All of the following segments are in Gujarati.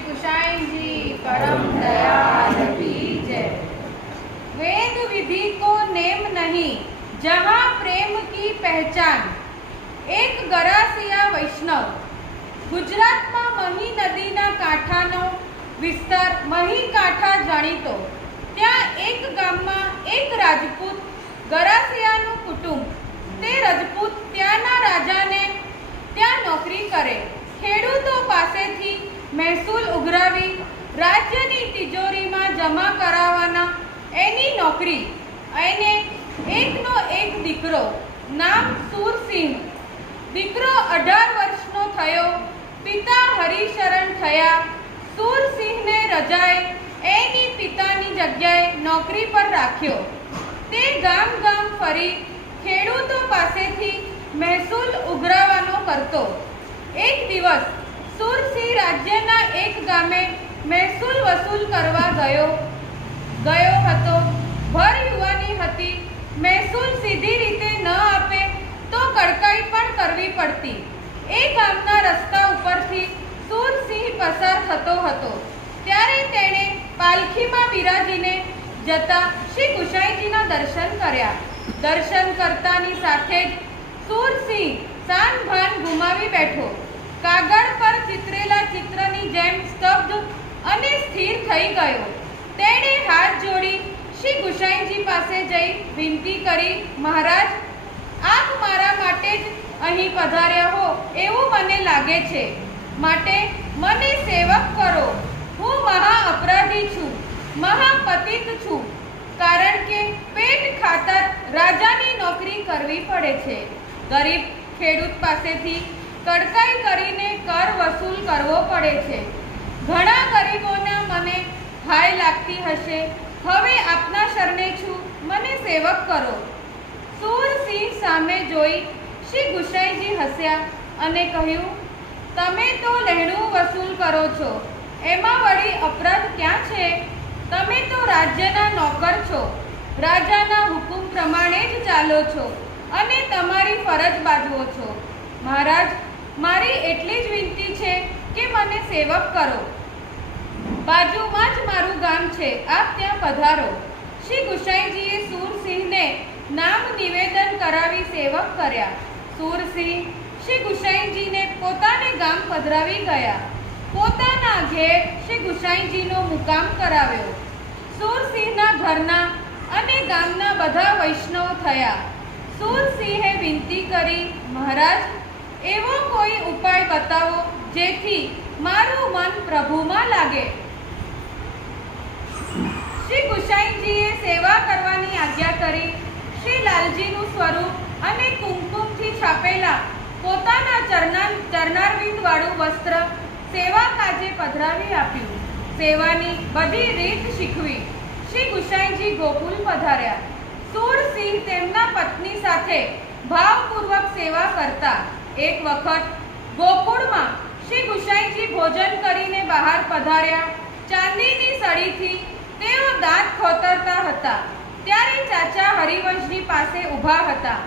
श्री गुसाई जी परम दयाल की जय। वेद विधि को नेम नहीं, जहाँ प्रेम की पहचान। एक गरासिया वैष्णव। ગુજરાતમાં મહી નદીના કાંઠાનો વિસ્તાર મહી કાંઠા જાણીતો। ત્યાં એક ગામમાં એક રાજપૂત ગરાસિયાનું કુટુંબ। તે રાજપૂત ત્યાંના રાજાને ત્યાં નોકરી કરે। ખેડૂતો પાસેથી મહેસૂલ ઉઘરાવી રાજ્યની તિજોરીમાં જમા કરાવવાના એની નોકરી। એને એકનો એક દીકરો, નામ સુરસિંહ। દીકરો 18 વર્ષનો થયો। પિતા હરિશરણ થયા। સુરસિંહને રજાએ એની પિતાની જગ્યાએ નોકરી પર રાખ્યો। તે ગામ ગામ ફરી ખેડૂતો પાસેથી મહેસૂલ ઉઘરાવવાનો કરતો। એક દિવસ સુરસિંહ રાજ્યના એક ગામે મહેસૂલ વસૂલ કરવા ગયો હતો। ભર યુવાની હતી। મહેસૂલ સીધી રીતે ન આપે તો કડકાઈ પણ કરવી પડતી। એ ગામના રસ્તા ઉપરથી સુરસિંહ પસાર થતો હતો ત્યારે તેણે પાલખીમાં બિરાજીને જતા શ્રી ગુસાઈજીના દર્શન કર્યા। દર્શન કરતાની સાથે જ સુરસિંહ સાન ભાન ગુમાવી બેઠો। કાગળ પર ચિતરેલા ચિત્રની જેમ સ્તબ્ધ અને સ્થિર થઈ ગયો। તેણે હાથ જોડી શ્રી ગુસાઈજી પાસે જઈ વિનંતી કરી, મહારાજ, આપ મારા માટે જ અહીં પધાર્યા હો એવું મને લાગે છે, માટે મને સેવક કરો। હું મહા અપરાધી છું, મહાપતિત છું, કારણ કે પેટ ખાતર રાજાની નોકરી કરવી પડે છે। ગરીબ ખેડૂત પાસેથી કડકાઈ કરીને કર વસૂલ કરવો પડે છે। ઘણા ગરીબોના મને હાય લાગતી હશે। હવે આપના શરણે છું, મને સેવક કરો। સુરસિંહ સામે જોઈ શ્રી ગુસાઈજી હસ્યા અને કહ્યું, તમે તો લહેણું વસૂલ કરો છો, એમાં વળી અપરાધ ક્યાં છે? તમે તો રાજ્યના નોકર છો, રાજાના હુકુમ પ્રમાણે જ ચાલો છો અને તમારી ફરજ બાજવો છો। મહારાજ, મારી એટલી જ વિનંતી છે કે મને સેવક કરો। બાજુમાં જ મારું ગામ છે, આપ ત્યાં પધારો। શ્રી ગુસાઈજીએ સુરસિંહને નામ નિવેદન કરાવી સેવક કર્યા। સુરસિંહ શ્રી ગુસાઈજીને પોતાને ગામ પધરાવી ગયા। પોતાના ઘેર શ્રી ગુસાઈજીનો મુકામ કરાવ્યો। સુરસિંહના ઘરના અને ગામના બધા વૈષ્ણવ થયા। સુરસિંહે વિનંતી કરી, મહારાજ, એવો કોઈ ઉપાય બતાવો જેથી મારું મન પ્રભુમાં લાગે। શ્રી ગુસાઈજીએ સેવા કરવાની આજ્ઞા કરી। શ્રી લાલજીનું સ્વરૂપ અને કુમકુમથી છાપેલા પોતાના ચરનારવિંદ વાળું વસ્ત્ર સેવા કાજે પધરાવી આપ્યું। સેવાની બધી રીત શીખવી શ્રી ગુસાઈજી ગોકુલ પધાર્યા। સુરસિંહ તેમના પત્ની સાથે ભાવપૂર્વક સેવા કરતા। એક વખત ગોકુળમાં શ્રી ગુસાઈજી ભોજન કરીને બહાર પધાર્યા। ચાંદીની સળીથી તેઓ દાંત ખોતરતા હતા ત્યારે ચાચા હરિવંશજી પાસે ઊભા હતા।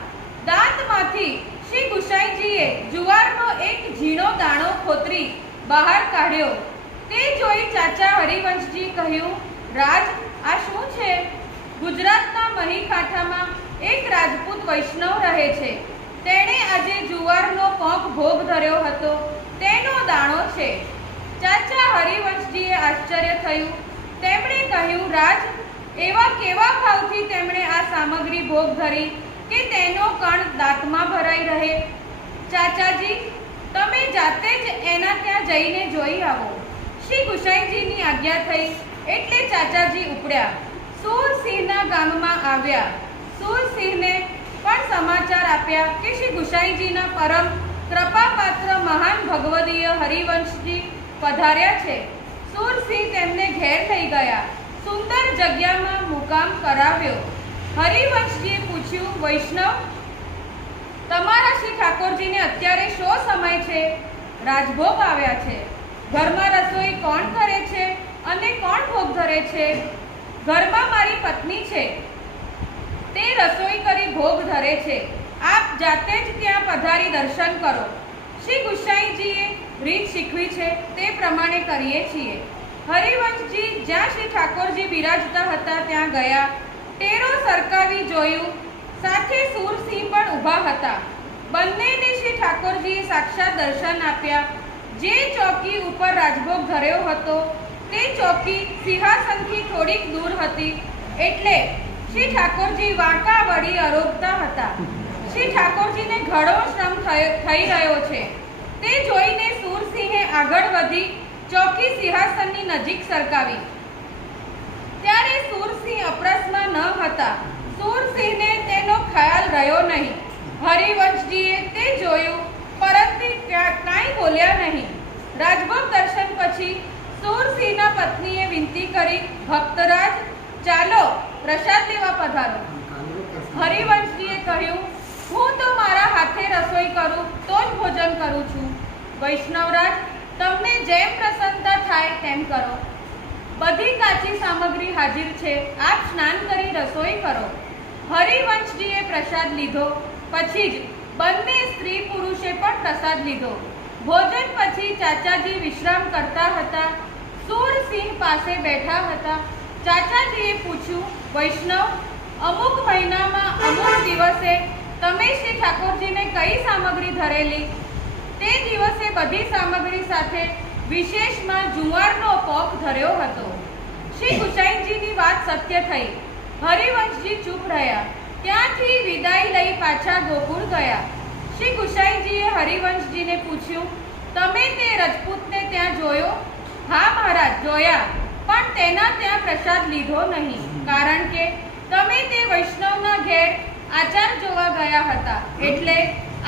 દાંતમાંથી શ્રી ગુસાઈજીએ જુવારનો એક ઝીણો દાણો ખોતરી બહાર કાઢ્યો। તે જોઈ ચાચા હરિવંશજી કહ્યું, રાજ, આ શું છે? ગુજરાતના મહી કાંઠામાં એક રાજપૂત વૈષ્ણવ રહે છે। તેણે આજે જુવારનો પોંક ભોગ ધર્યો હતો, તેનો દાણો છે। ચાચા હરિવંશજીએ આશ્ચર્ય થયું। તેમણે કહ્યું, રાજ, એવા કેવા ભાવથી તેમણે આ સામગ્રી ભોગ ધરી કે તેનો કણ દાંતમાં ભરાઈ રહે? ચાચાજી, તમે જાતે જ એના ત્યાં જઈને જોઈ આવો। શ્રી ગુસાઈજીની આજ્ઞા થઈ એટલે ચાચાજી ઉપડ્યા। સુરસિંહના ગામમાં આવ્યા। સુરસિંહને પણ સમાચાર આપ્યા કે શ્રી ગુસાઈજીના પરમ કૃપાપાત્ર મહાન ભગવદીય હરિવંશજી પધાર્યા છે। સુરસિંહ તેમને ઘેર લઈ ગયા। સુંદર જગ્યામાં મુકામ કરાવ્યો। હરિવંશજીએ પૂછ્યું, વૈષ્ણવ, તમારા શ્રી ઠાકોરજીને અત્યારે શો સમય છે? રાજભોગ આવ્યા છે। ઘરમાં રસોઈ કોણ કરે છે અને કોણ ભોગ ધરે છે? ઘરમાં મારી પત્ની છે, તે રસોઈ કરી ભોગ ધરે છે। આપ જાતે જ ત્યાં પધારી દર્શન કરો। શ્રી ગુસાઈજીએ રીત શીખવી છે તે પ્રમાણે કરીએ છીએ. હરિવંશજી જ્યાં શ્રી ઠાકોરજી બિરાજતા હતા ત્યાં ગયા. ટેરો સરકાવી જોયું. સાથે સુરસિંહ પણ ઊભા હતા. બંનેને શ્રી ઠાકોરજીએ સાક્ષાત દર્શન આપ્યા. જે ચોકી ઉપર રાજભોગ ધર્યો હતો તે ચોકી સિંહાસનથી થોડીક દૂર હતી, એટલે શ્રી ઠાકોરજી વાંકા વળી આરોગતા હતા. શ્રી ઠાકોરજીને ઘણો શ્રમ થઈ રહ્યો છે તે જોઈને સુરસિંહે આગળ વધી ચોકી સિંહાસનની નજીક સરકાવી. ત્યારે સુરસિંહ અપ્રસમાં ન હતા. સુરસિંહને તેનો ખ્યાલ રહ્યો નહીં. હરિવંશજીએ તે જોયું, પરંતુ કાંઈ બોલ્યા નહીં. રાજભોગ દર્શન પછી સુરસિંહના પત્નીએ વિનંતી કરી, ભક્તરાજ, ચાલો પ્રસાદ લેવા પધારો. હરિવંશજીએ કહ્યું, હું તો મારા હાથે રસોઈ કરું તો જ ભોજન કરું છું. વૈષ્ણવરાજ, તમને જેમ પ્રસન્નતા થાય તેમ કરો. બધી કાચી સામગ્રી હાજર છે. આપ સ્નાન કરી રસોઈ કરો. હરિવંશજીએ પ્રસાદ લીધો. પછી જ બંને સ્ત્રી પુરુષે પણ પ્રસાદ લીધો. ભોજન પછી ચાચાજી વિશ્રામ કરતા હતા. સુરસિંહ પાસે બેઠા હતા. ચાચાજીએ પૂછ્યું, વૈષ્ણવ, અમુક મહિનામાં અમુક દિવસે તમે શ્રી ઠાકોરજીને કઈ સામગ્રી ધરેલી? તે દિવસે બધી સામગ્રી સાથે વિશેષમાં જુવારનો પોક ધર્યો હતો. શ્રી ગુસાઈજીની વાત સત્ય થઈ. હરિવંશજી ચૂપ રહ્યા. ત્યાંથી વિદાય લઈ પાછા ગોકુળ ગયા. શ્રી ગુસાઈજીએ હરિવંશજીને પૂછ્યું, તમે તે રજપૂતને ત્યાં જોયો? હા મહારાજ, જોયા, પણ તેના ત્યાં પ્રસાદ લીધો નહીં, કારણ કે તમે તે વૈષ્ણવના ઘેર આચાર જોવા ગયા હતા, એટલે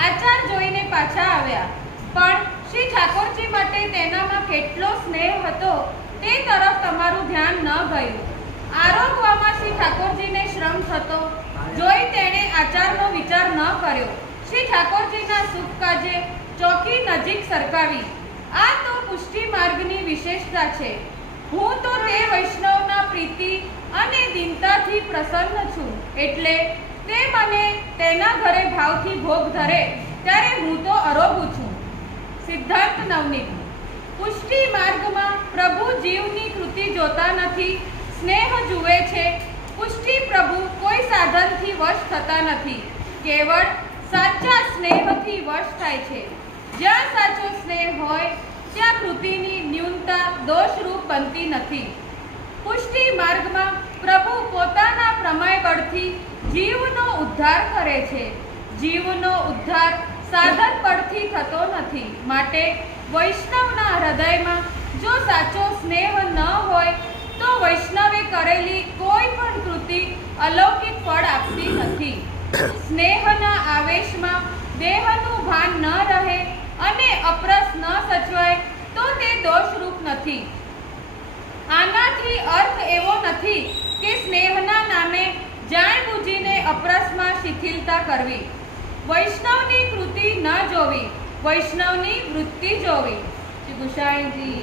આચાર જોઈને પાછા આવ્યા. પણ શ્રી ઠાકોરજી માટે તેનામાં કેટલો સ્નેહ હતો તે તરફ તમારું ધ્યાન ન ગયું. આરોગવામાં શ્રી ઠાકોરજીને શ્રમ થતો જોઈ તેણે આચારનો વિચાર ન કર્યો. શ્રી ઠાકોરજીના શુભ કાજે ચોકી નજીક સરકાવી. આ તો પુષ્ટિ માર્ગની વિશેષતા છે. હું તો તે વૈષ્ણવના પ્રીતિ અને દીનતાથી પ્રસન્ન છું, એટલે તે મને તેના ઘરે ભાવથી ભોગ ધરે ત્યારે હું તો અરોગું છું. સિદ્ધાર્થ નવનીત. પુષ્ટિ માર્ગમાં પ્રભુ જીવની કૃતિ જોતા નથી, સ્નેહ જુએ છે. પુષ્ટિ પ્રભુ કોઈ સાધનથી વશ થતા નથી, કેવળ સાચા સ્નેહથી વશ થાય છે. જ્યાં સાચો સ્નેહ હોય ત્યાં કૃતિની ન્યૂનતા દોષરૂપ બનતી નથી. પુષ્ટિ માર્ગમાં પ્રભુ પોતાના પ્રમેય બળથી જીવનો ઉદ્ધાર કરે છે. જીવનો ઉદ્ધાર સાધન બળથી થતો નથી. માટે વૈષ્ણવના હૃદયમાં જો સાચો સ્નેહ ન હોય તો વૈષ્ણવે કરેલી કોઈ પણ કૃતિ અલૌકિક ફળ આપતી નથી. સ્નેહના આવેશમાં દેહનું ભાન ન રહે અને અપરસ ન સચવાય તો તે દોષરૂપ નથી. આનાથી અર્થ એવો નથી કે સ્નેહના નામે જાણ બૂજીને અપરસમાં શિથિલતા કરવી. વૈષ્ણવની કૃતિ ન જોવી, વૈષ્ણવની વૃત્તિ જોવી. શ્રી ગુસાઈજી